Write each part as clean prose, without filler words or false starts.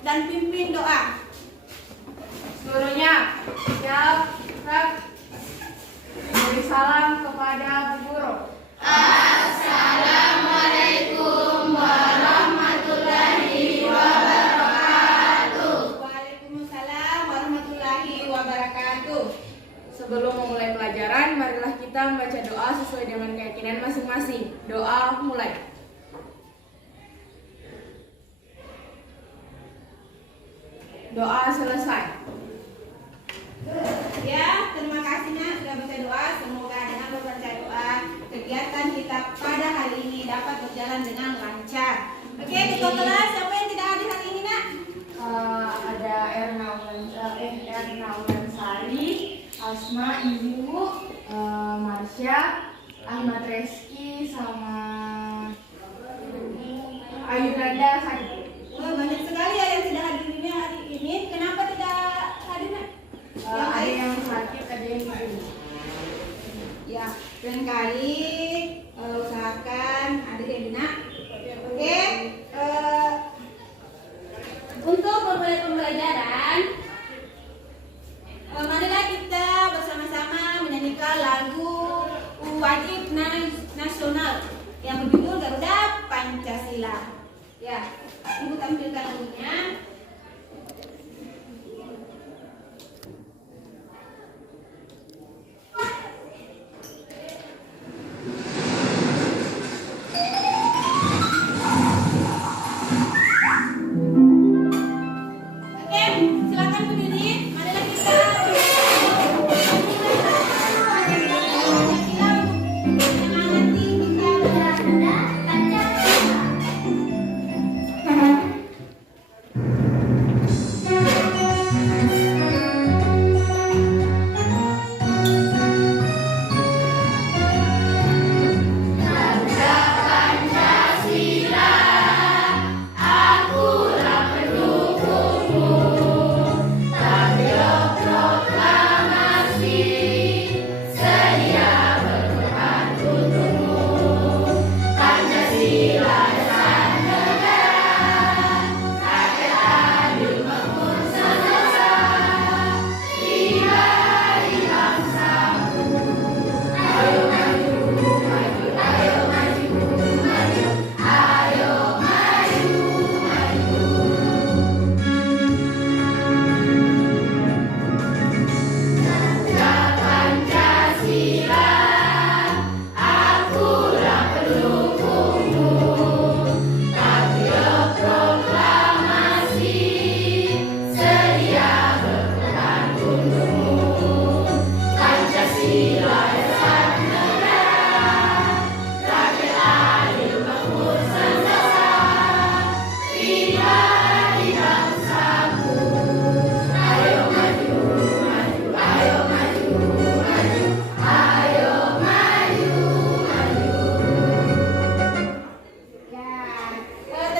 dan pimpin doa. Seluruhnya siap, gerak. Beri salam kepada Bu Guru. Assalamualaikum warahmatullahi wabarakatuh. Waalaikumsalam warahmatullahi wabarakatuh. Sebelum memulai pelajaran, marilah kita membaca doa sesuai dengan keyakinan masing-masing. Doa mulai. Doa selesai. Ya, terima kasih Nak sudah baca doa. Semoga dengan membaca doa kegiatan kita pada hari ini dapat berjalan dengan lancar. Oke, ketua kelas siapa yang tidak hadir hari ini Nak? Ada Erna Ulansari, Asma Ibu, Marsha, Ahmad Reski, sama Ayu Nanda Sakit. Oh, banyak sekali ya yang tidak hadir ini hari ini. Kenapa tidak hadir Nak? Ada yang sakit, ada yang ibu. Ya, lain kali usahakan hadir ya Dina. Oke, untuk memulai pembelajaran, marilah kita bersama-sama menyanyikan lagu wajib nasional yang berjudul Garuda Pancasila. Ya, Ibu tampilkan lagunya. Oke, silakan berdiri. Marilah kita menyemangati kita Garuda Pancasila.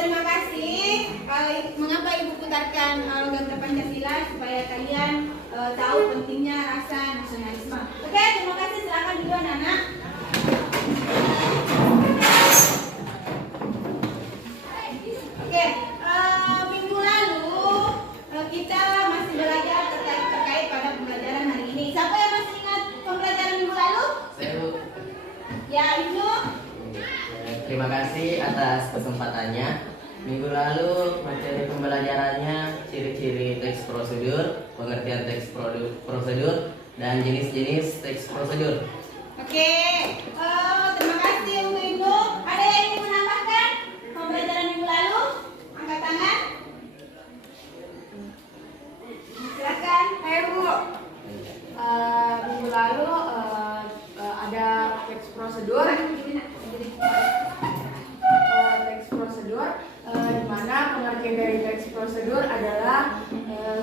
Terima kasih. Mengapa Ibu putarkan Garuda Pancasila supaya kalian tahu pentingnya rasa nasionalisme. Oke, terima kasih. Silakan dulu anak-anak. Oke, minggu lalu kita masih belajar terkait pada pembelajaran hari ini. Siapa yang masih ingat pembelajaran minggu lalu? Saya Bu. Ya, Ibnu. Terima kasih atas kesempatannya. Minggu lalu materi pembelajarannya ciri-ciri teks prosedur, pengertian teks prosedur, dan jenis-jenis teks prosedur. Oke, terima kasih untuk Ibu. Ada yang ingin menambahkan pembelajaran minggu lalu? Angkat tangan. Silakan. Hai Bu, minggu lalu ada teks prosedur. Di mana pengertian dari teks prosedur adalah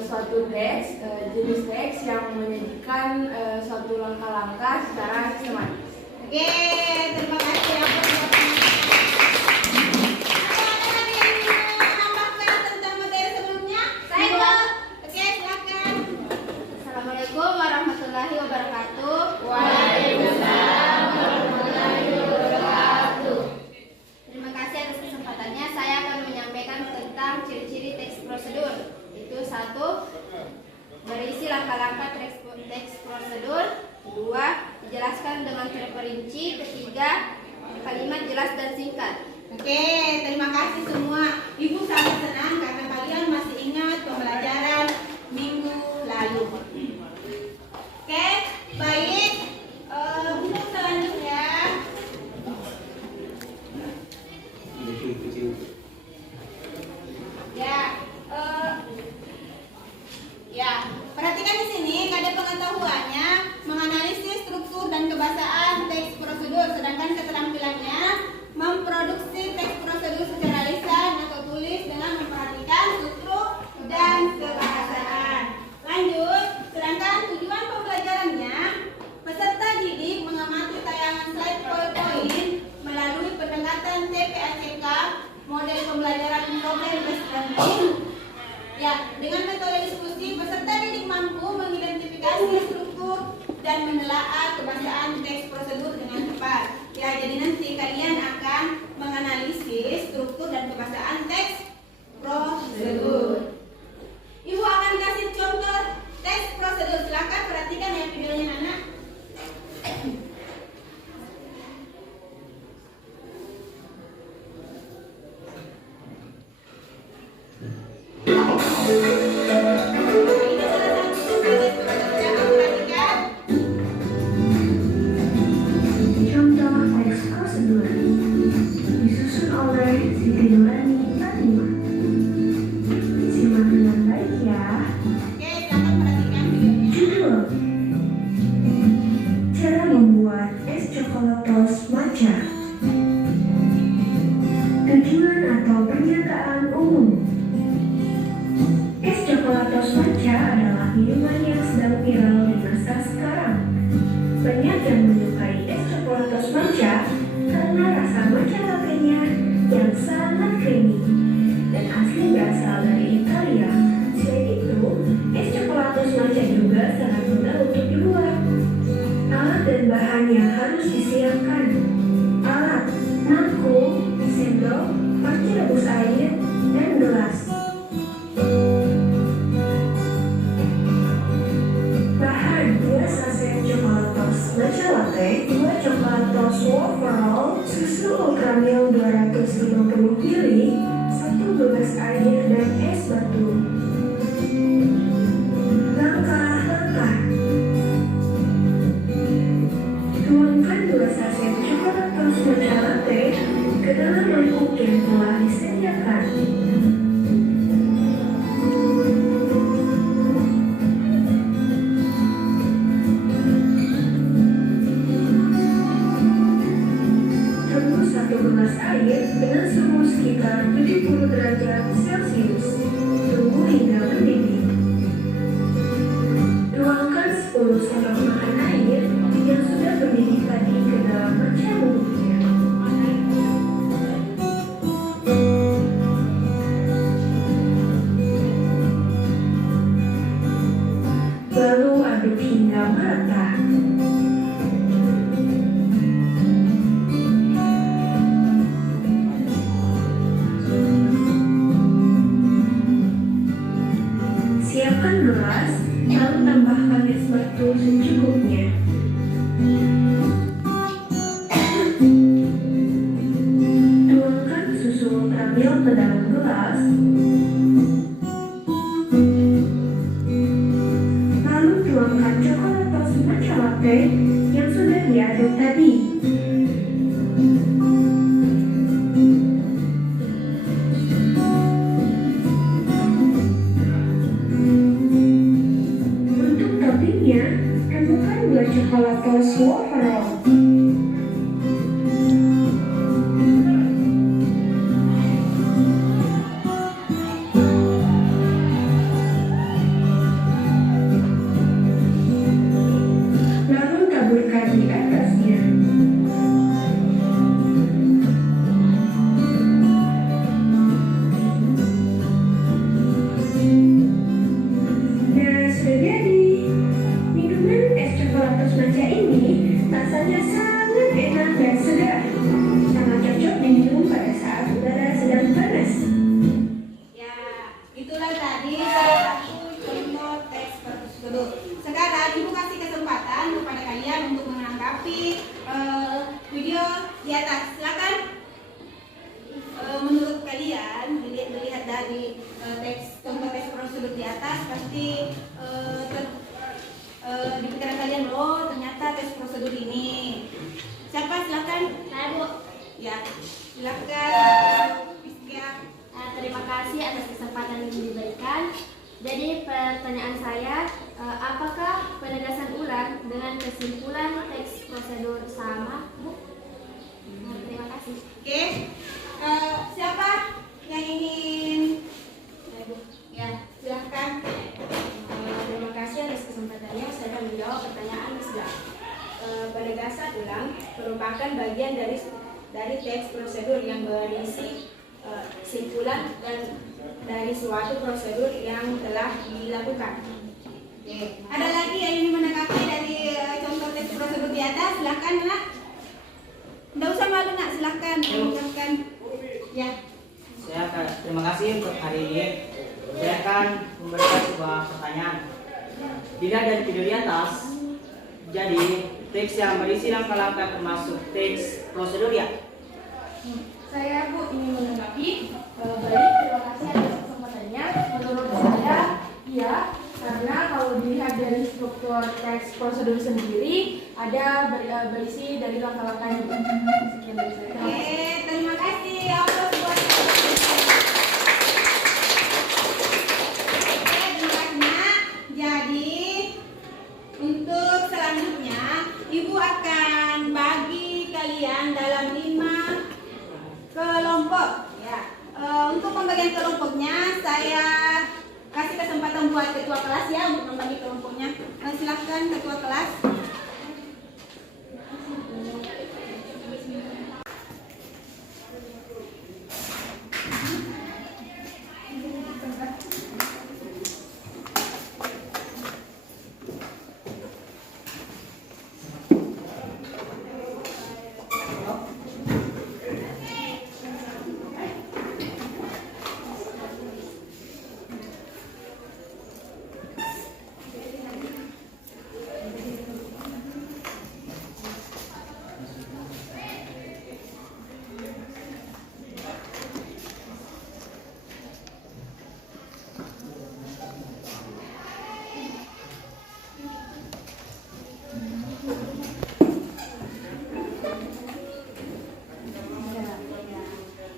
suatu teks, jenis teks yang menyajikan suatu langkah-langkah secara sistematis. Oke, terima kasih ya Bu. Ada yang ingin menambahkan tentang materi sebelumnya? Saya Bu. Oke, silakan. Assalamualaikum warahmatullahi wabarakatuh. Waalaikumsalam warahmatullahi wabarakatuh. Terima kasih atas kesempatannya. Saya akan menyampaikan tentang ciri-ciri teks prosedur. saja ya, dengan metode diskusi peserta didik mampu mengidentifikasi struktur dan menelaah kebahasaan teks prosedur dengan tepat. Ya, jadi nanti kalian akan menganalisis struktur dan kebahasaan teks prosedur. Ibu akan kasih contoh teks prosedur. Silakan perhatikan ya videonya Nana. Contoh teks prosedur disusun oleh Siti Nurani Fatimah. Simak dengan baik ya. Oke, silakan perhatikan videonya. Judul: Cara membuat es coklatos matcha. Tujuan atau pernyataan umum. Es coklatos matcha adalah minuman yang sedang viral di masa sekarang. Banyak yang menyukai es coklatos matcha karena rasa matcha latte-nya yang sangat creamy dan asli berasal dari Italia. Selain itu, es coklatos matcha juga sangat mudah untuk dibuat. Alat dan bahan yang harus disiapkan: alat, mangkuk, sendok, panci rebus air, dan gelas. Bahan: 2 saset coklatos matcha latte, 2 coklatos waffle, susu ultra milk 250 ml, 1 gelas air, dan es batu. Langkah-langkah: tuangkan 2 saset coklatos matcha latte ke dalam mangkuk yang telah disediakan. Rebus 1 gelas air dengan suhu sekitar 70 derajat Celcius. Tunggu hingga mendidih. Tuangkan 10 sendok makan air yang sudah mendidih tadi ke dalam matcha bubuknya. Lalu aduk hingga merata. Siapkan gelas, lalu tambahkan es batu secukupnya. Tuangkan susu ultra milk ke dalam gelas. Lalu tuangkan coklatos matcha latte yang sudah diaduk tadi. Untuk toppingnya, tambahkan 2 coklatos waffle. Lalu taburkan di atasnya. Nah, sudah jadi. Minuman es coklatos matcha ini rasanya sangat enak dan segar. Sangat cocok diminum pada saat udara sedang panas. Ya, itulah tadi salah satu contoh teks prosedur. Sekarang Ibu kasih kesempatan kepada kalian untuk menanggapi video di atas. Silakan. Menurut kalian, dilihat dari contoh teks prosedur di atas, pasti di pikiran kalian, oh ternyata teks prosedur ini. Siapa? Silakan. Saya Bu. Ya, silakan. Terima kasih atas kesempatan yang diberikan. Jadi pertanyaan saya, apakah penegasan ulang dengan kesimpulan teks prosedur sama, Bu? Terima kasih. Oke, siapa yang ingin? Ya, silahkan. Terima kasih atas kesempatannya. Saya akan menjawab pertanyaan Mas Gak. Penegasan ulang merupakan bagian dari teks prosedur yang berisi kesimpulan dan dari suatu prosedur yang telah dilakukan. Oke. Ada lagi yang ingin menanggapi dari contoh teks prosedur di atas? Silakan, Nak. Nggak usah malu, Nak. Silakan mengucapkan. Ya. Terima kasih untuk hari ini. Saya akan memberikan sebuah pertanyaan. Dilihat dari video di atas, jadi teks yang berisi langkah-langkah termasuk teks prosedur ya? Saya Bu ingin menanggapi. Baik, terima kasih atas kesempatannya. Menurut saya, iya, karena kalau dilihat dari struktur teks prosedur sendiri ada berisi dari langkah-langkahnya. Sekian dari saya. Oke, terima kasih. Aplaus buat Oke, terima kasih, Nak. Jadi, untuk selanjutnya, Ibu akan bagi kalian dalam 5 kelompok. Ya. Untuk pembagian kelompoknya, saya kasih kesempatan buat ketua kelas ya untuk membagi kelompoknya. Silakan ketua kelas.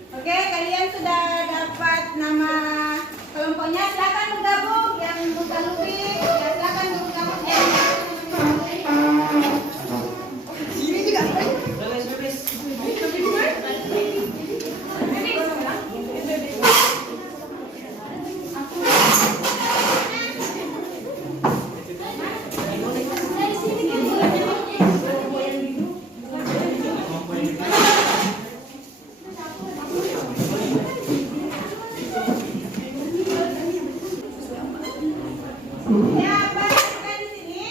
Oke, kalian sudah dapat nama kelompoknya. Silakan bergabung yang bukan lebih. Ya, silakan bergabung yang ini juga. Ya, baca di sini.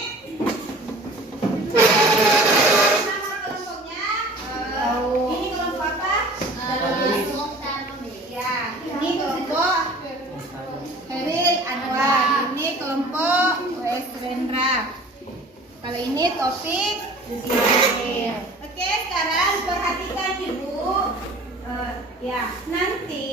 Nama kelompoknya. Ini kelompok apa? Ya, ini kelompok Heril Anwar. Ini kelompok Westendra. Kalau ini topik Ismail. Oke, sekarang perhatikan Ibu. Ya, nanti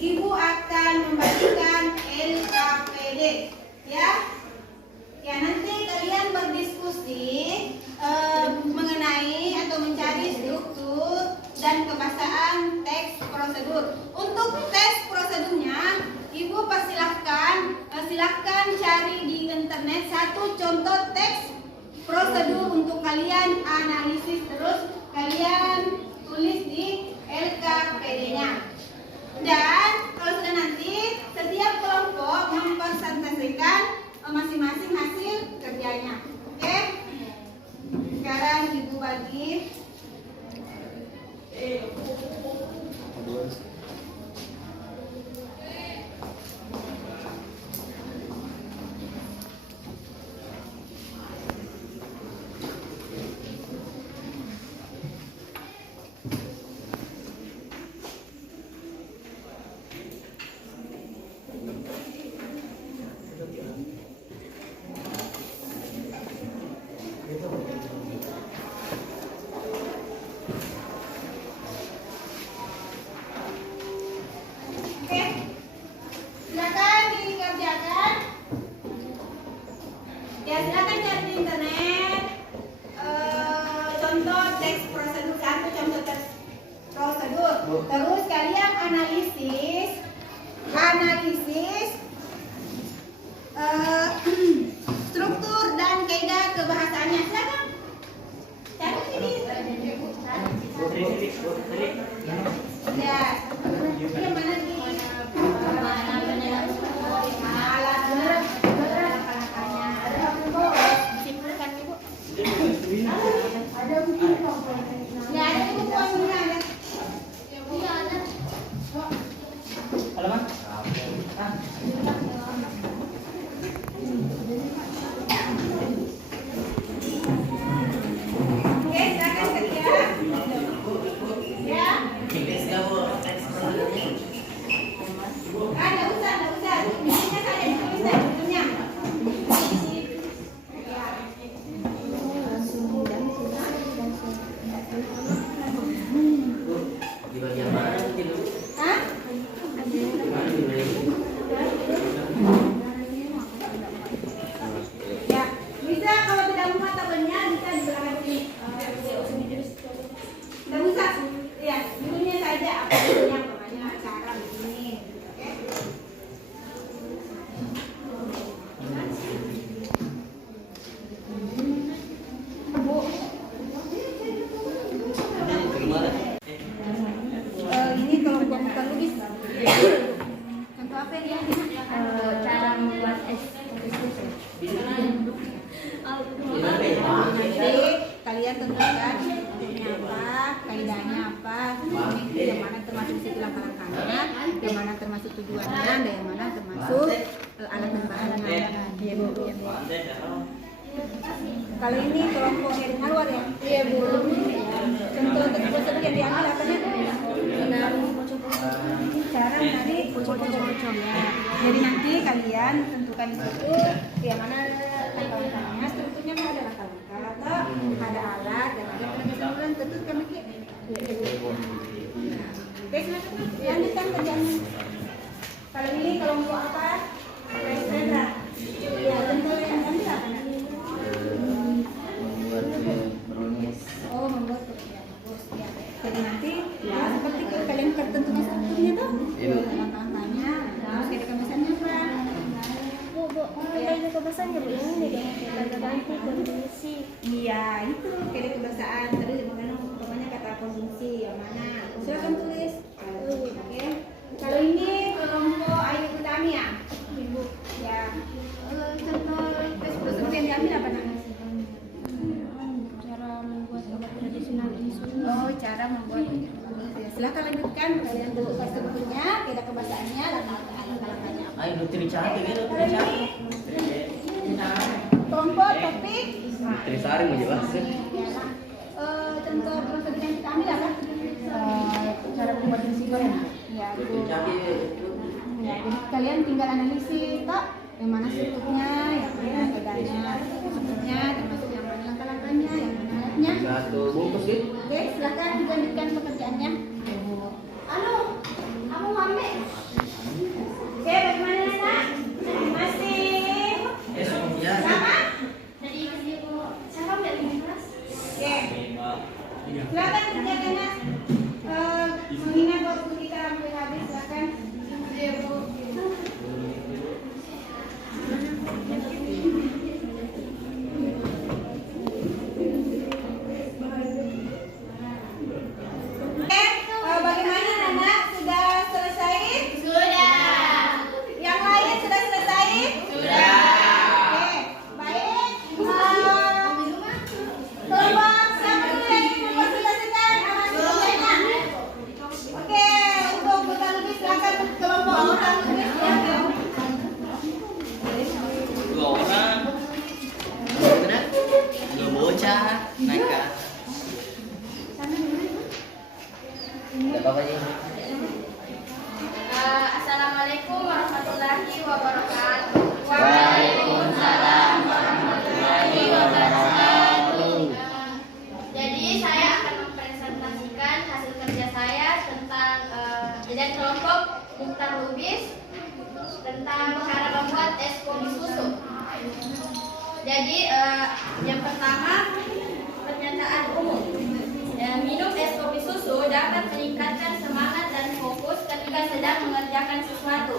Ibu akan membagikan LKPD. Ya, nanti kalian berdiskusi mengenai atau mencari struktur dan kebahasaan teks prosedur. Untuk teks prosedurnya, Ibu silahkan cari di internet satu contoh teks prosedur untuk kalian analisis, terus kalian tulis di LKPD-nya. Dan kalau sudah nanti setiap kelompok mempresentasikan masing-masing hasil kerjanya. Oke? Sekarang Ibu bagi. Oke, silakan dikerjakan. Ya, silakan cari di internet contoh teks prosedur, satu contoh teks prosedur. Terus kalian analisis struktur dan kaidah kebahasaannya. Silakan cari di ya. Yang mana di Contoh apa yang dia? Cara membuat es kopi susu. Nanti kalian tentukan bentuknya apa, kaidahnya apa, yang mana termasuk situ langkah-langkahnya, yang mana termasuk tujuannya, dan yang mana termasuk alat dan bahannya. Iya Bu. Kali ini kelompok yang luar ya? Iya Bu. Contoh prosedur yang diambil apa nih? Cara menarik pocong. Ya. Jadi nanti kalian tentukan di situ yang mana langkah-langkahnya, strukturnya kan ada langkah-langkah atau ada alat dan ada penegasan ulang tentukan lagi. Oke, silakan lanjutkan kerjaannya. Kalau ini kelompok apa? Sandra. Ya, tentu yang ambil apa nak? Membuat brownies. Oh, membuat pekerjaan bagus ya. Jadi nanti ya seperti kalian tentukan strukturnya tuh. Langkah-langkahnya, terus ada kemasannya apa? Bu, ada kebasannya Bu, ini deh, ganti kondisi. Iya, itu kayak kebiasaan terus pokoknya kata konsumsi yang mana. Silakan tulis. Oke. Kalau ini kelompok Ayu Utami ya, Ibu. Ya. Contoh tes prosedur yang diambil apa nak? Cara membuat obat tradisional insulin. Oh, cara membuat. Ya, silakan lanjutkan. Kalian tulis strukturnya, kayak kebiasaannya, langkah-langkahnya apa. Ayo Trisari gitu, Trisari. Kelompok topik. Trisari mau jelasin. Contoh prosedur yang kita ambil apa? Cara membuat risiko ya. Ya, Bu. Trisari. Ya, jadi kalian tinggal analisis tak yang mana strukturnya, yang mana bedanya, strukturnya, termasuk yang mana langkah-langkahnya, yang mana alatnya. Satu bungkus gitu. Oke, silakan dilanjutkan pekerjaannya. Halo, kamu ambil. Oke, bagaimana nak? Masih. Ya. Sama? Dari ibu, siapa ambil ini kelas? Oke. Silakan kerjakan nak. Mengingat waktu kita hampir habis, silakan. Ya, Bu. Oke, bagaimana anak? Sudah selesai? Sudah. Yang lain sudah selesai? Sudah. Oke, baik. Kelompok siapa dulu yang ingin mempresentasikan kerjanya? Oke, untuk bukan lebih silakan kelompok bukan lebih silakan. Dua orang. Benar? Dua bocah. Naik ke. Ada apa aja? Assalamualaikum warahmatullahi wabarakatuh. Waalaikumsalam warahmatullahi wabarakatuh. Jadi saya akan mempresentasikan hasil kerja saya tentang dan kelompok Mukhtar Lubis tentang cara membuat es kopi susu. Jadi yang pertama pernyataan umum. Minum es kopi susu dapat meningkatkan semangat dan fokus ketika sedang mengerjakan sesuatu.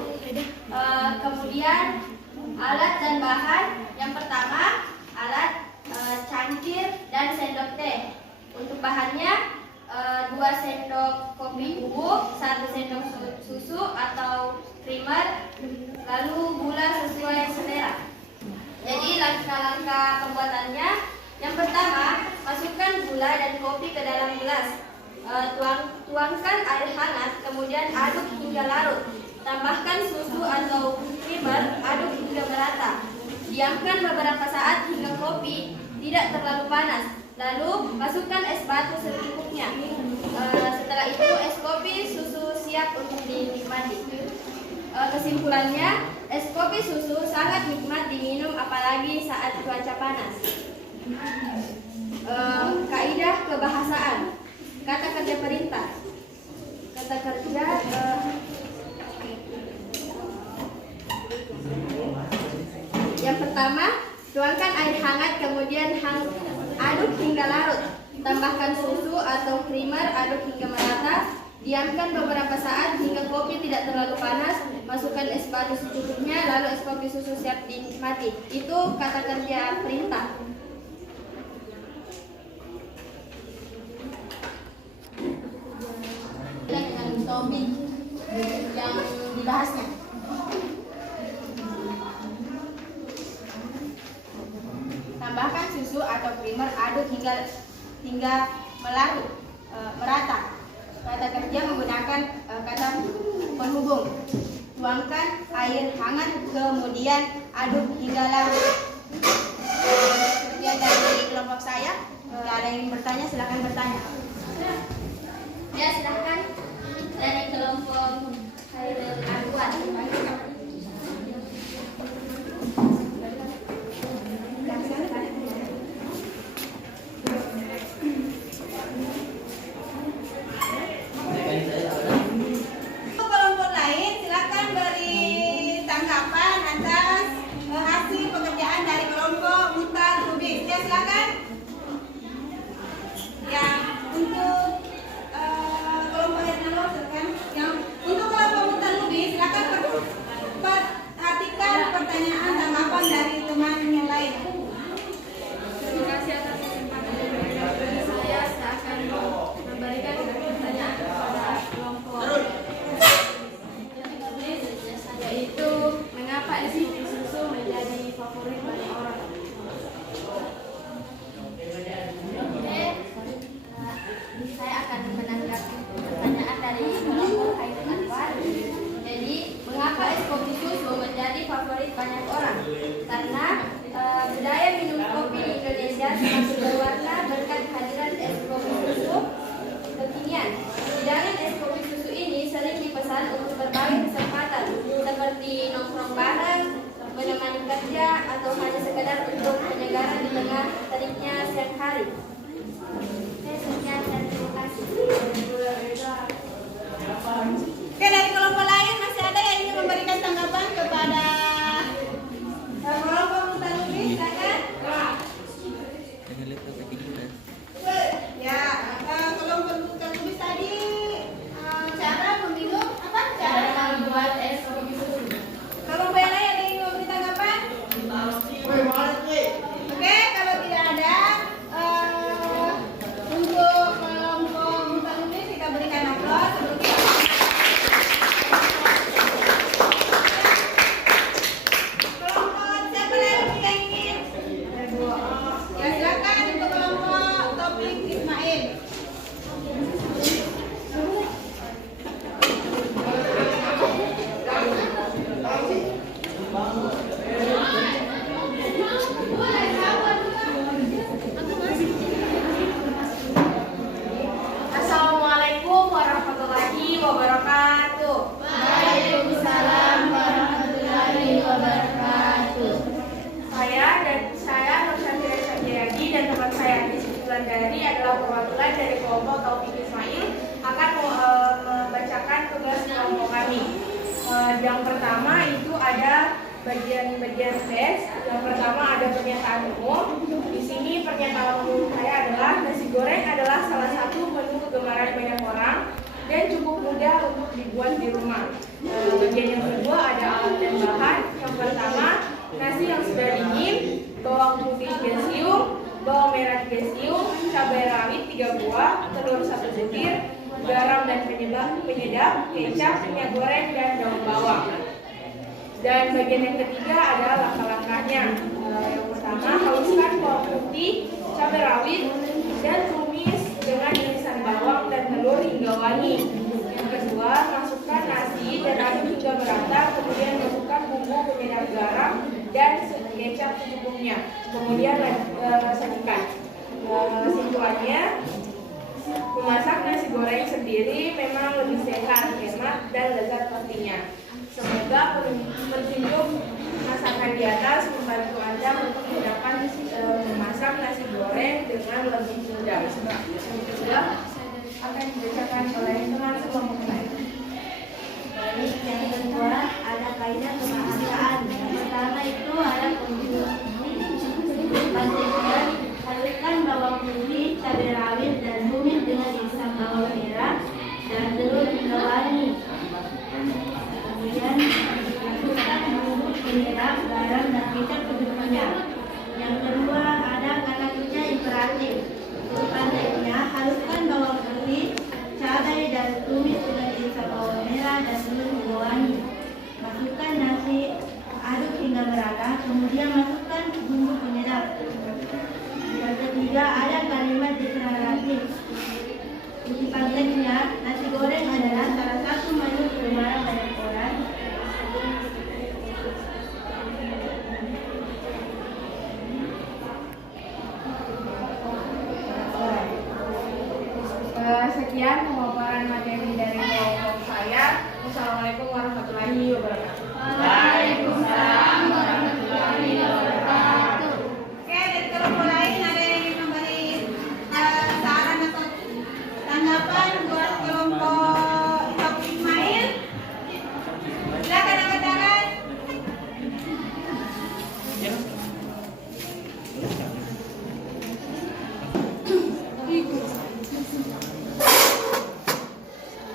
Kemudian alat dan bahan. Yang pertama alat cangkir dan sendok teh. Untuk bahannya 2 sendok kopi bubuk, 1 sendok susu atau creamer, lalu gula sesuai selera. Jadi langkah-langkah pembuatannya. Yang pertama, masukkan gula dan kopi ke dalam gelas. Tuangkan air hangat, kemudian aduk hingga larut. Tambahkan susu atau creamer, aduk hingga merata. Diamkan beberapa saat hingga kopi tidak terlalu panas. Lalu masukkan es batu secukupnya. Setelah itu es kopi susu siap untuk dinikmati. Kesimpulannya, es kopi susu sangat nikmat diminum apalagi saat cuaca panas. Kaidah kebahasaan. Kata kerja perintah. Kata kerja yang pertama, tuangkan air hangat kemudian aduk hingga larut. Tambahkan susu atau creamer, aduk hingga merata. Diamkan beberapa saat hingga kopi tidak terlalu panas. Masukkan es batu secukupnya, lalu es kopi susu siap dinikmati. Itu kata kerja perintah. Dengan topik yang yang dibahasnya. Tambahkan susu atau primer, aduk hingga merata. Kata kerja menggunakan kata penghubung. Tuangkan air hangat, kemudian aduk hingga larut. Sekian dari kelompok saya. Jika ada yang ingin bertanya, silakan bertanya. Ya, silahkan dari kelompok Khairul Anwar. Untuk kelompok lain, silakan beri tanggapan atas hasil pekerjaan dari kelompok Mutar Lubis. Ya, silakan. Ya, untuk kelompok yang lalu, silakan. Yang untuk kelompok Mutar Lubis, silakan perhatikan pertanyaan tanggapan dari teman yang lain. Terima kasih atas kesempatan yang diberikan. Saya akan memberikan pertanyaan kepada kelompok yaitu mengapa isi susu menjadi favorit banyak orang. Saya akan menanggapi pertanyaan dari kelompok Khairul Anwar. Jadi, mengapa es kopi susu menjadi favorit banyak orang? Karena budaya minum kopi di Indonesia semakin berwarna berkat kehadiran es kopi susu kekinian. Hidangan es kopi susu ini sering dipesan untuk berbagai kesempatan, seperti nongkrong bareng, menemani kerja, atau hanya sekedar untuk penyegaran di tengah teriknya siang hari. Sekian dan terima kasih. Oke, dari kelompok lain masih ada yang ingin memberikan tanggapan kepada kelompok Mutar Lubis, silakan. Ya, kelompok Mutar Lubis tadi cara meminum apa? Cara membuat es kopi susu. kelompok yang lain ada yang ingin memberi tanggapan? Oke, kalau tidak ada, untuk kelompok Mutar Lubis kita berikan aplaus sebelum kita kelompok siapa lagi yang ingin? Ya, silakan untuk kelompok Topik Ismail. Assalamualaikum warahmatullahi wabarakatuh. Waalaikumsalam warahmatullahi wabarakatuh. Saya Nur Syafira Syafiyadi dan teman saya Anies Wulandari adalah perwakilan dari kelompok Taufik Ismail akan membacakan tugas kelompok kami. Yang pertama itu ada bagian-bagian tes. Yang pertama ada pernyataan umum. Di sini pernyataan umum saya adalah nasi goreng adalah salah satu menu kegemaran banyak orang dan cukup mudah untuk dibuat di rumah. Bagian yang kedua ada alat dan bahan. Yang pertama nasi yang sudah dingin, bawang putih gesium, bawang merah gesium, cabai rawit 3 buah, telur 1 butir, garam dan penyedap, kecap, minyak goreng dan daun bawang. Dan bagian yang ketiga adalah langkah-langkahnya. Yang pertama, haluskan bawang putih, cabai rawit, dan tumis dengan irisan bawang dan telur hingga wangi. Yang kedua, masukkan nasi dan aduk hingga merata, kemudian masukkan bumbu penyedap garam dan kecap secukupnya. Kemudian sajikan. Kesimpulannya, memasak nasi goreng sendiri memang lebih sehat, hemat, dan lezat pastinya. Semoga petunjuk masakan di atas membantu Anda untuk mendapat memasak nasi goreng dengan lebih mudah. Yang kedua akan dibacakan oleh teman kelompok lain. Baik, yang kedua ada kaidah kebahasaan. Yang pertama itu ada pentingnya haluskan bawang putih, cabai rawit dan tumis dengan irisan bawang merah dan telur hingga wangi. Kemudian masukkan bumbu penyedap, garam dan kecap secukupnya. Yang kedua ada kata kerja imperatif. Pendeknya haluskan bawang putih, cabai dan tumis dengan irisan bawang merah dan telur hingga kemudian masukkan bumbu penyedap. Yang ketiga, ada kalimat deklaratif. Kutipan teksnya, nasi goreng adalah salah satu menu cemara banyak orang. Sekian pemaparan materi dari kelompok saya. Wassalamualaikum warahmatullahi wabarakatuh. Waalaikumsalam warahmatullahi wabarakatuh. Oke, dari kelompok lain ada yang ingin memberi saran atau tanggapan buat kelompok Taufik Ismail? Silakan angkat tangan.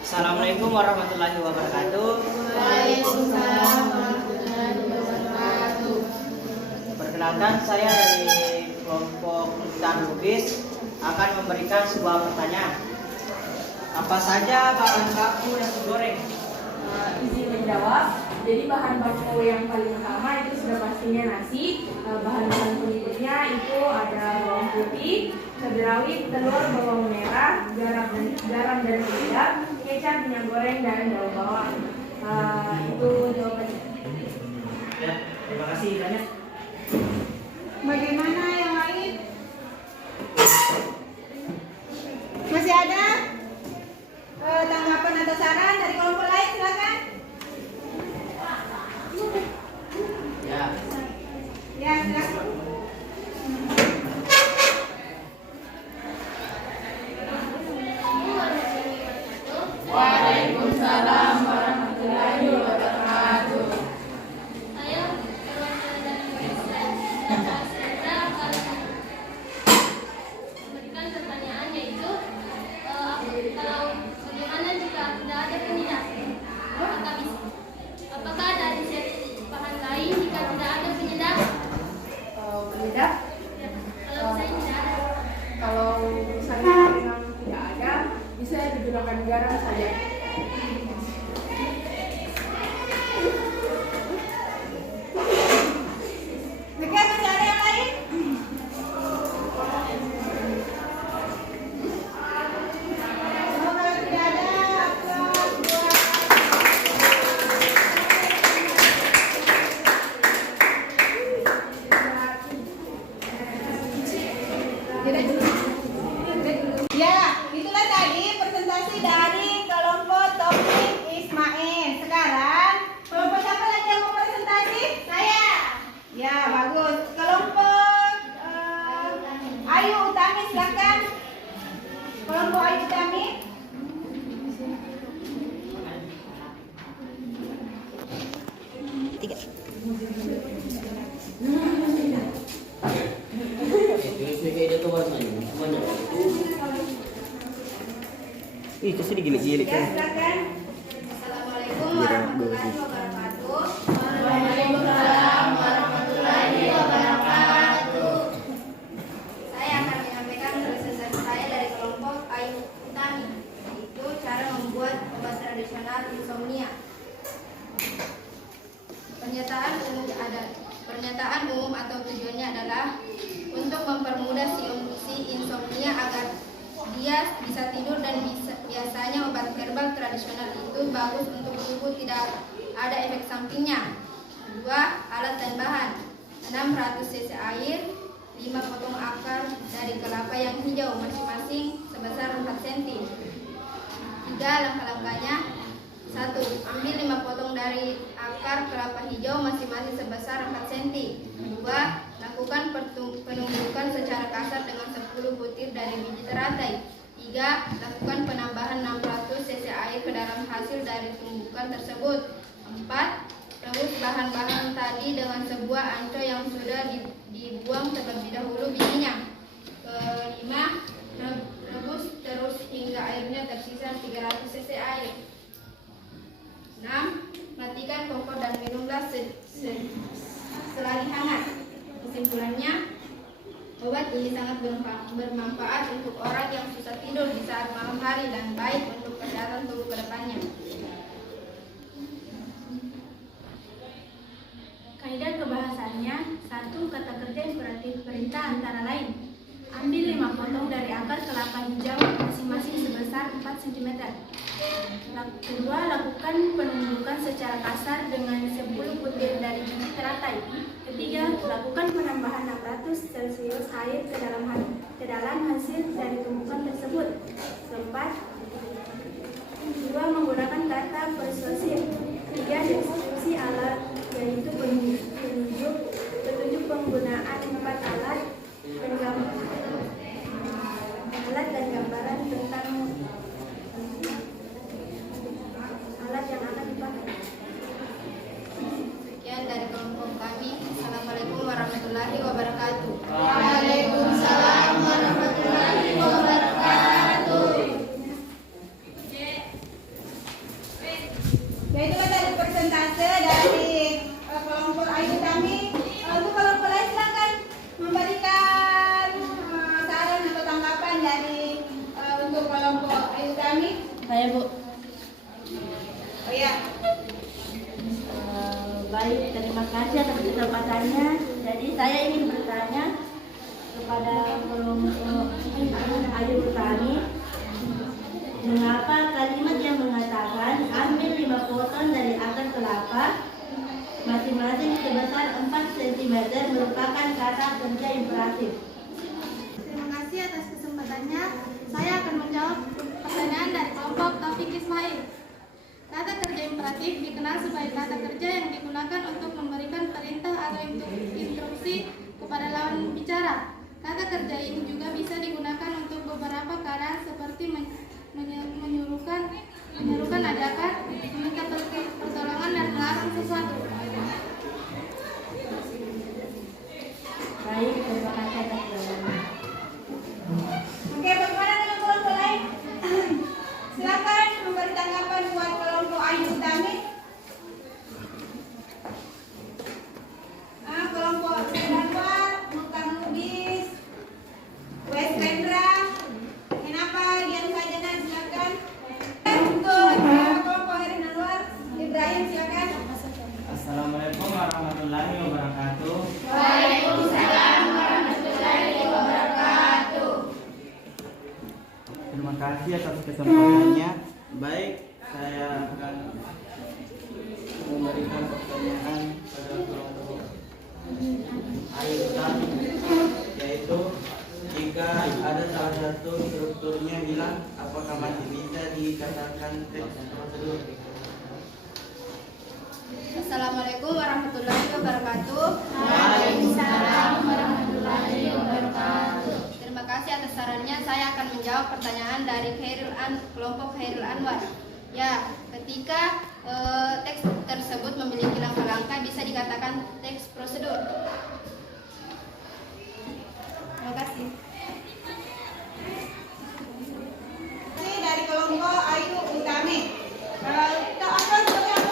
Assalamualaikum warahmatullahi wabarakatuh. Waalaikumsalam warahmatullahi wabarakatuh. Perkenalkan, saya dari kelompok Nutan Lubis akan memberikan sebuah pertanyaan. Apa saja bahan baku nasi goreng? Izin menjawab. Jadi bahan baku yang paling utama itu sudah pastinya nasi. Bahan-bahan berikutnya itu ada bawang putih, cabai rawit, telur, bawang merah, garam dan penyedap, kecap, minyak goreng dan daun bawang. Itu jawabannya. Ya, terima kasih banyak. Bagaimana yang lain? Masih ada tanggapan atau saran dari kelompok lain? Silakan. Ya. Ya, silakan. Waalaikumsalam warahmatullahi wabarakatuh. Saya perwakilan dari memberikan pertanyaan yaitu kalau bagaimana jika tidak ada penyedap? Apakah dari bahan lain jika tidak ada penyedap? Penyedap, Kalau saya tidak ada. kalau misalnya memang tidak ada, bisa digunakan garam saja. Oke, masih ada yang lain? Oh, kalau tidak ada, aplaus buat ya, itulah tadi presentasi dari kelompok Taufik Ismail. Sekarang kelompok siapa lagi yang mau presentasi? Saya. Ya, bagus. Kelompok Ayu Utami, silakan. Kelompok Ayu Utami. Ih, ke sini gili-gili Ya, kan. silakan. Assalamualaikum warahmatullahi wabarakatuh. Waalaikumsalam warahmatullahi wabarakatuh. Saya akan menyampaikan presentasi saya dari kelompok Ayu Utami, yaitu cara membuat obat tradisional insomnia. Pernyataan umum atau tujuannya adalah untuk mempermudah si insomnia agar dia bisa tidur dan biasanya obat herbal tradisional itu bagus untuk tubuh, tidak ada efek sampingnya. 2. Alat dan bahan: 600 cc air, 5 potong akar dari kelapa yang hijau masing-masing sebesar 4 cm. 3. Langkah-langkahnya: 1. Ambil 5 potong dari akar kelapa hijau masing-masing sebesar 4 cm. 2. Lakukan penumbukan secara kasar dengan 10 butir dari biji teratai. 3. Lakukan penambahan 600 cc air ke dalam hasil dari tumbukan tersebut. 4. Rebus bahan-bahan tadi dengan sebuah anco yang sudah dibuang terlebih dahulu bijinya. 5. Rebus terus hingga airnya tersisa 300 cc air. 6. Matikan kompor dan minumlah selagi hangat. Kesimpulannya, obat ini sangat bermanfaat untuk orang yang susah tidur di saat malam hari dan baik untuk kesehatan tubuh kedepannya. Kaidah kebahasannya, tata ini. Ketiga, lakukan penambahan 600 Celcius air ke dalam hasil dari tumpukan tersebut. Keempat, 2. Menggunakan kata persuasif. 3. Deskripsi alat, yaitu petunjuk penggunaan 4 alat dan gambaran tentang alat yang akan dipakai. Sekian dari kelompok kami. Assalamualaikum warahmatullahi wabarakatuh. Waalaikumsalam warahmatullahi wabarakatuh. Ya, itu kan tadi persentase dari kelompok Ayu Tami. Untuk kelompok lain silakan memberikan saran atau tanggapan dari untuk kelompok Ayu Tami. Saya Bu. Oh ya. Baik, terima kasih atas kesempatannya. Jadi saya ingin bertanya kepada kelompok Ayu Tami, mengapa kalimat yang mengatakan ambil 5 potong dari akar kelapa masing-masing sebesar 4 cm merupakan kata kerja imperatif? Terima kasih atas kesempatannya. Saya akan menjawab pertanyaan dari kelompok Taufik Ismail. Kata kerja imperatif dikenal sebagai kata kerja yang digunakan untuk memberikan perintah atau instruksi kepada lawan bicara. Kata kerja ini juga bisa digunakan untuk beberapa keadaan seperti menyerukan ajakan, meminta pertolongan, dan melarang sesuatu. Baik, terima kasih atas jawabannya. Oke, bagaimana dengan kelompok lain? Silakan memberi tanggapan buat kelompok Ayu Tami. Kelompok Sedanwar, Mukhtar Lubis, Wes Rendra, kenapa Dian Sajana, silakan. Untuk kelompok Herin Anwar, Ibrahim, silakan. Assalamualaikum warahmatullahi wabarakatuh. Waalaikumsalam warahmatullahi wabarakatuh. Terima kasih atas kesempatannya. Baik, saya akan memberikan pertanyaan pada kelompok Ayu Tami, yaitu jika ada salah satu strukturnya hilang, apakah masih bisa dikatakan teks prosedur? Assalamualaikum warahmatullahi wabarakatuh. Waalaikumsalam warahmatullahi wabarakatuh. Terima kasih atas sarannya. Saya akan menjawab pertanyaan dari kelompok Khairul Anwar. Ya, ketika teks tersebut memiliki langkah-langkah bisa dikatakan teks prosedur. Terima kasih. Ini dari kelompok Ayu Utami. Kita akan sebagai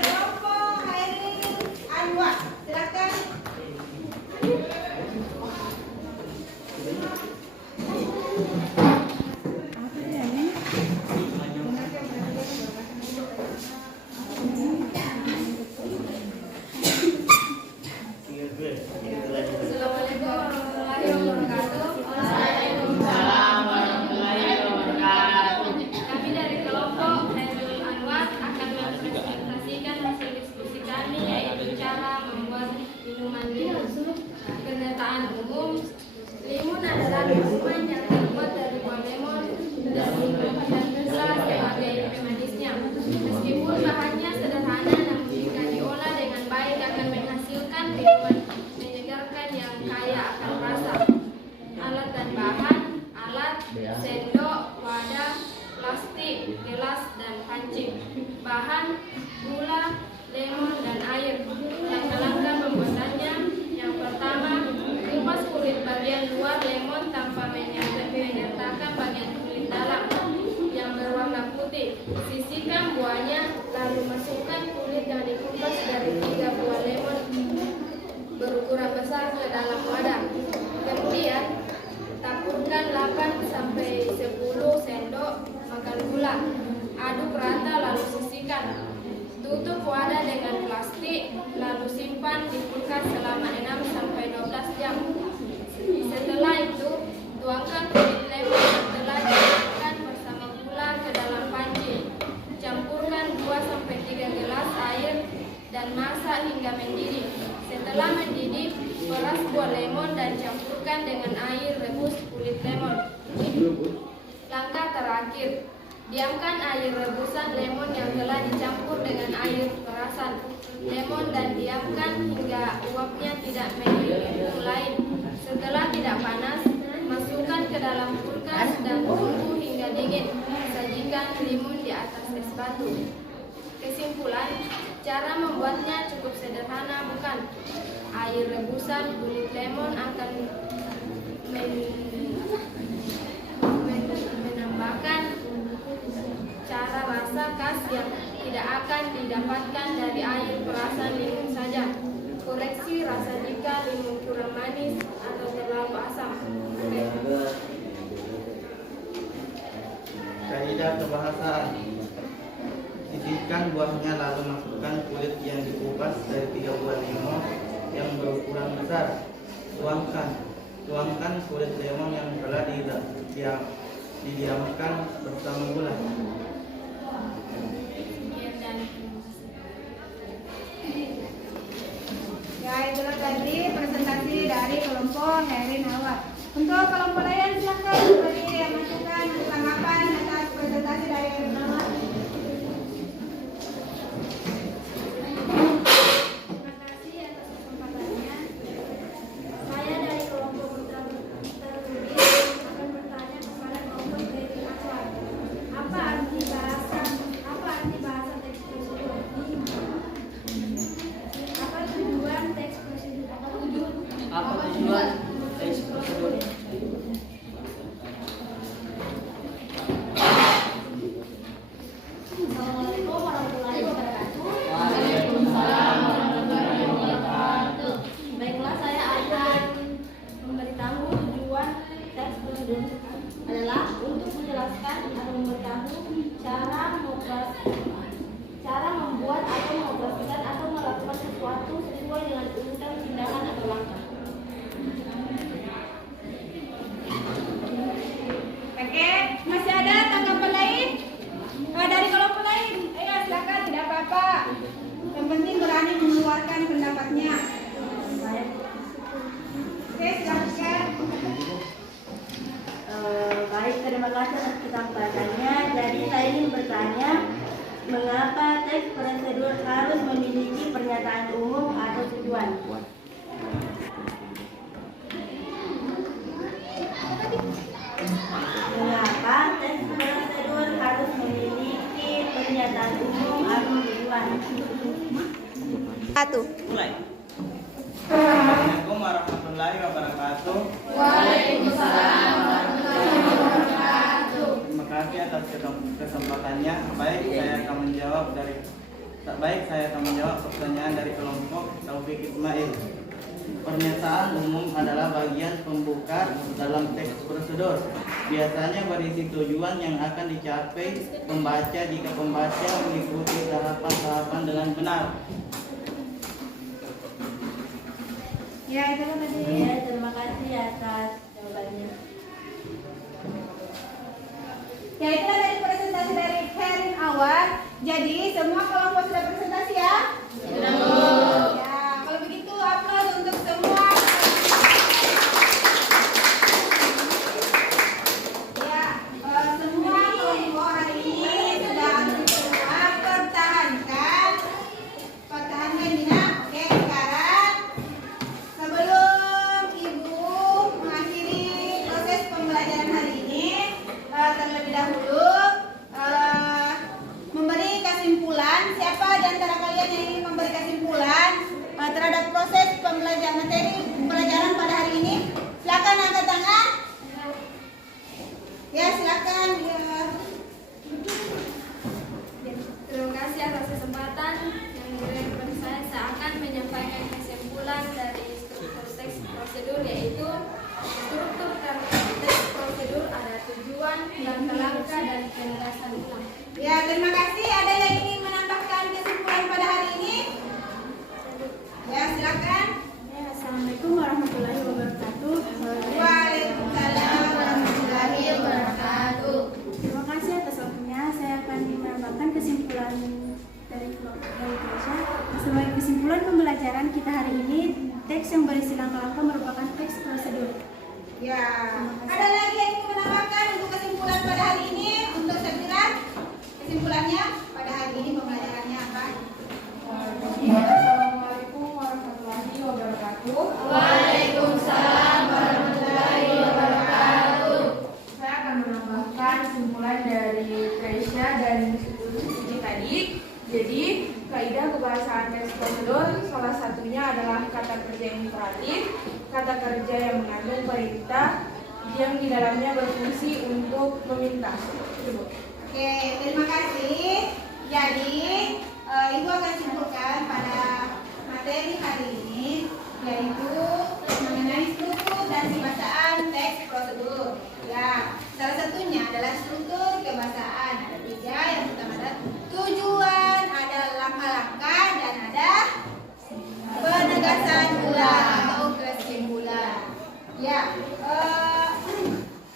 kelompok Herin Anwar. Silakan. Assalamualaikum warahmatullahi wabarakatuh. Waalaikumsalam warahmatullahi wabarakatuh. Kami dari kelompok Khairul Anwar akan mempresentasikan hasil diskusi kami, yaitu cara membuat minuman limun. Kenyataan umum, limun adalah minuman yang terbuat dari buah lemon dan gelas sebagai pemanisnya. Meskipun bahannya sederhana, namun jika diolah dengan baik akan menghasilkan minuman menyegarkan yang kaya akan rasa. Alat dan bahan: alat, sendok, wadah, plastik, gelas, dan pancing. Bahan: gula, lemon, dan air. Langkah-langkah pembuatannya: yang pertama, kupas kulit bagian luar lemon tanpa menyertakan bagian kulit dalam yang berwarna putih. Sisihkan buahnya, lalu masukkan kulit yang dikupas dari 3 buah lemon berukuran besar ke dalam wadah. Kemudian taburkan 8 sampai 10 sendok makan gula. Aduk rata lalu sisihkan. Tutup wadah dengan plastik lalu simpan di kulkas selama 6 sampai 12 jam. Setelah itu tuangkan terakhir. Diamkan air rebusan lemon yang telah dicampur dengan air perasan lemon dan diamkan hingga uapnya tidak mulai. Setelah tidak panas, masukkan ke dalam kulkas dan tunggu hingga dingin. Sajikan limun di atas es batu. Kesimpulan, cara membuatnya cukup sederhana, bukan? Air rebusan kulit lemon akan menambahkan cara rasa khas yang tidak akan didapatkan dari air perasan limun saja. Koreksi rasa jika limun kurang manis atau terlalu asam. Kaidah kebahasaan. Sisihkan buahnya lalu masukkan kulit yang dikupas dari 3 buah lemon yang berukuran besar. Tuangkan kulit lemon yang telah didiamkan bersama gula. Ya, itulah tadi presentasi dari kelompok Herin Awad. Untuk kelompok lain silakan beri masukan tanggapan atas presentasi dari Herin Awad. Terima kasih atas kesempatannya. Saya dari kelompok Putra Terlebih akan bertanya kepada kelompok Herin Awad. Apa arti bahasa teks prosedur? Apa tujuan teks prosedur? Apa tujuan teks prosedur? Assalamualaikum warahmatullahi wabarakatuh. Waalaikumsalam warahmatullahi wabarakatuh. Baiklah, saya akan memberitahu tujuan teks prosedur adalah untuk menjelaskan atau memberitahu cara membuat atau mengoperasikan atau melakukan sesuatu sesuai dengan urutan tindakan atau langkah. Oke, masih ada tanggapan lain? Dari kelompok lain? Ayo silakan, tidak apa-apa. Yang penting berani mengeluarkan pendapatnya. Oke, silakan. Baik, terima kasih atas kesempatannya. Jadi saya ingin bertanya, mengapa teks prosedur harus memiliki pernyataan umum atau tujuan? Mengapa teks prosedur harus memiliki pernyataan umum atau tujuan? Satu. Mulai. Assalamualaikum warahmatullahi wabarakatuh. Waalaikumsalam warahmatullahi wabarakatuh. Terima kasih atas kesempatannya. Baik, saya akan menjawab pertanyaan dari kelompok Taufik Ismail. Pernyataan umum adalah bagian pembuka dalam teks prosedur. Biasanya berisi tujuan yang akan dicapai pembaca jika pembaca mengikuti tahapan-tahapan dengan benar. Ya, itu tadi. Ya, terima kasih atas jawabannya. Ya, itulah tadi presentasi dari Herin Awad. Jadi, semua kelompok sudah presentasi ya? Ya, kalau begitu aplaus untuk semua. Ya, semua kelompok hari ini sudah semua pertahankan Dina. Oke, sekarang sebelum Ibu mengakhiri proses pembelajaran hari ini, terlebih dahulu memberi kesimpulan. Siapa di antara kalian yang ingin memberi kesimpulan terhadap proses pembelajaran materi pembelajaran pada hari ini? Silakan angkat tangan. Ya, silakan. Ya. Terima kasih atas kesempatan yang diberikan kepada saya. Saya akan menyampaikan kesimpulan dari struktur teks prosedur, yaitu struktur teks prosedur ada tujuan, langkah-langkah, dan penegasan ulang. Ya, terima kasih. Ada yang ingin menambahkan kesimpulan pada hari ini? Ya, silakan. Ya, Assalamualaikum warahmatullahi wabarakatuh. Waalaikumsalam warahmatullahi wabarakatuh. Terima kasih atas waktunya. Saya akan menambahkan kesimpulan dari saya. Sebagai kesimpulan pembelajaran kita hari ini, teks yang berisi langkah-langkah merupakan teks prosedur. Ya, ada lagi yang ingin menambahkan untuk kesimpulan pada hari ini? kesimpulannya pada hari ini pembelajarannya apa? Assalamualaikum warahmatullahi wabarakatuh. Waalaikumsalam warahmatullahi wabarakatuh. Saya akan menambahkan kesimpulan dari Tresya dan Suci tadi. Jadi, kaidah kebahasaan teks prosedur salah satunya adalah kata kerja imperatif, kata kerja yang mengandung perintah yang di dalamnya berfungsi untuk meminta. Oke, terima kasih. Jadi, Ibu akan simpulkan pada materi hari ini, yaitu mengenai struktur dan kebahasaan teks prosedur. Ya, salah satunya adalah struktur kebahasaan. Ada 3. Yang pertama adalah tujuan, ada langkah-langkah, dan ada penegasan ulang atau kesimpulan. Ya,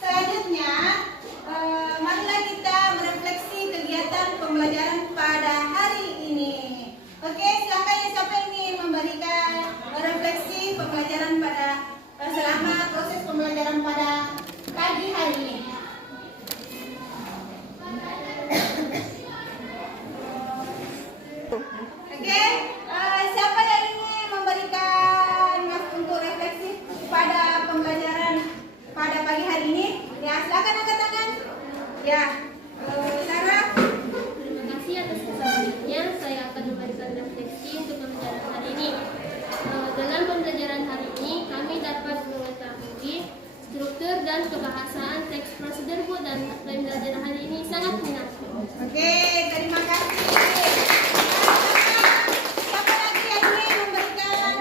selanjutnya marilah kita merefleksi kegiatan pembelajaran pada hari ini. Oke, silakan yang siapa ingin memberikan refleksi pembelajaran pada selama proses pembelajaran pada pagi hari ini. Oke, siapa yang ingin memberikan untuk refleksi pada pembelajaran pada pagi hari ini? Ya, silakan angkat tangan. Ya, Sarah. Terima kasih atas kesabarannya. Saya akan memberikan refleksi untuk pembelajaran hari ini. Dengan pembelajaran hari ini, kami dapat mengetahui struktur dan kebahasaan teks prosedur Bu, dan pembelajaran hari ini sangat menyenangkan. Oke, terima kasih. Siapa lagi yang ingin memberikan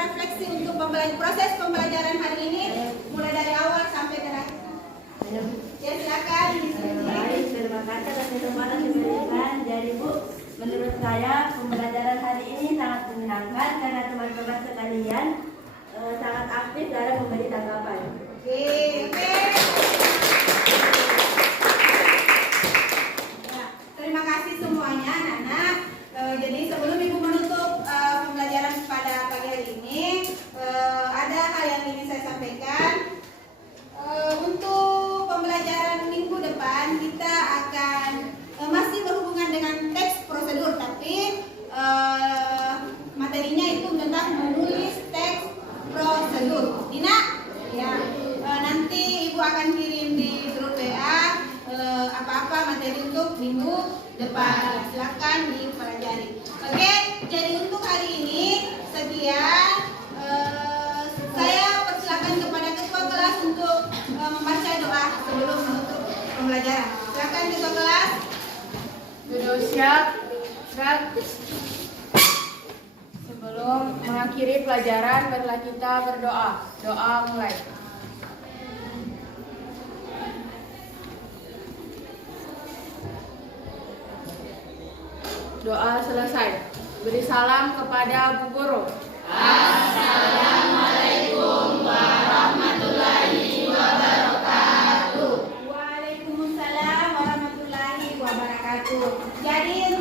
refleksi untuk proses pembelajaran hari ini, mulai dari awal sampai terakhir? Ya, silakan. Baik, terima kasih atas kesempatan diberikan. Jadi Bu, menurut saya pembelajaran hari ini sangat menyenangkan karena teman-teman sekalian sangat aktif dalam memberi tanggapan. Oke. Ya, terima kasih semuanya, anak-anak. Jadi sebelum Ibu menutup pembelajaran pada pagi hari ini, ada hal yang ingin saya sampaikan. Untuk pembelajaran minggu depan kita akan masih berhubungan dengan teks prosedur, tapi materinya itu tentang menulis teks prosedur. Dina, ya, nanti Ibu akan kirim di grup WA apa-apa materi untuk minggu depan. Silakan dipelajari. Oke, jadi untuk hari ini sekian. Saya persilakan kepada ketua kelas untuk membaca doa sebelum menutup pembelajaran. Silakan ketua kelas. Sudah siap? Dan sebelum mengakhiri pelajaran, marilah kita berdoa. Doa mulai. Doa selesai. Beri salam kepada Bu Guru. Assalamualaikum warahmatullahi wabarakatuh. Waalaikumsalam warahmatullahi wabarakatuh. Jadi